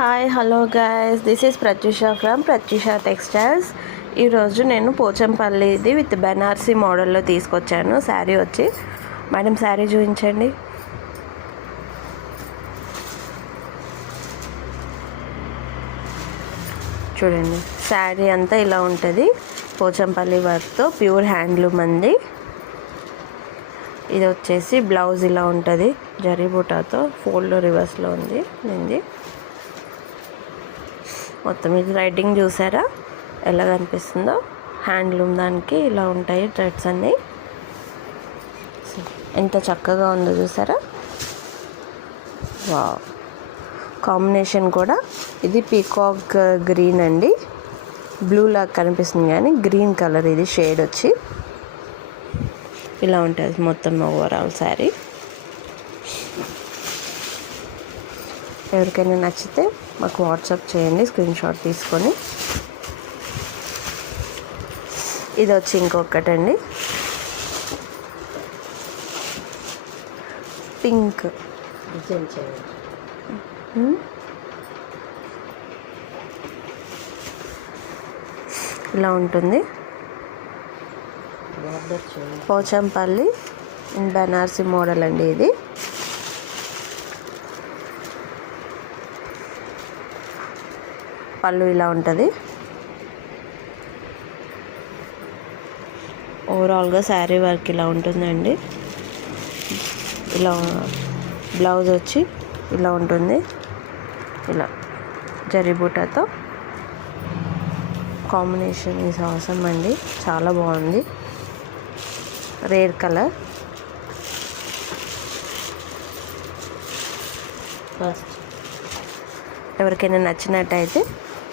Hi hello guys, this is Pratyusha from Pratyusha textiles. ఈరోజు నేను పోచంపల్లిది with Banarasi మోడల్లో తీసుకొచ్చాను. శారీ వచ్చి మేడం శారీ చూపించండి. చూడండి, శారీ అంతా ఇలా ఉంటుంది. పోచంపల్లి వర్క్తో ప్యూర్ హ్యాండ్లూమ్ అండి. ఇది వచ్చేసి బ్లౌజ్ ఇలా ఉంటుంది, జరీ బూటాతో ఫోల్డ్ రివర్స్లో ఉంది నింది. మొత్తం ఇది రైటింగ్ చూసారా ఎలా కనిపిస్తుందో. హ్యాండ్లూమ్ దానికి ఇలా ఉంటాయి థ్రెడ్స్ అన్నీ. ఎంత చక్కగా ఉందో చూసారా. వావ్, కాంబినేషన్ కూడా ఇది పీకాక్ గ్రీన్ అండి. బ్లూ లాగా కనిపిస్తుంది కానీ గ్రీన్ కలర్ ఇది షేడ్ వచ్చి ఇలా ఉంటుంది మొత్తం ఓవరాల్ శారీ. ఎవరికైనా నచ్చితే మాకు వాట్సాప్ చేయండి స్క్రీన్ షాట్ తీసుకొని. ఇది వచ్చి ఇంకొకటండి, పింక్. ఇలా ఉంటుంది. పోచంపల్లి బెనార్సీ మోడల్ అండి ఇది. పళ్ళు ఇలా ఉంటుంది. ఓవరాల్గా శారీ వర్క్ ఇలా ఉంటుందండి. ఇలా బ్లౌజ్ వచ్చి ఇలా ఉంటుంది, ఇలా జరీ బూటాతో. కాంబినేషన్ ఈజ్ అవసరం అండి, చాలా బాగుంది. Rare colour. ఎవరికైనా నచ్చినట్టయితే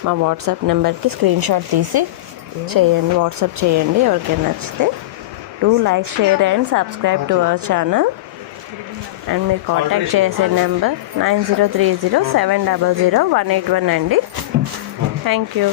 మా వాట్సాప్ నెంబర్కి స్క్రీన్ షాట్ తీసి చేయండి, వాట్సాప్ చేయండి ఎవరికైనా నచ్చితే. Do like, share and subscribe to our channel. And మీరు కాంటాక్ట్ చేసే నెంబర్ 9030700181 అండి. Thank you.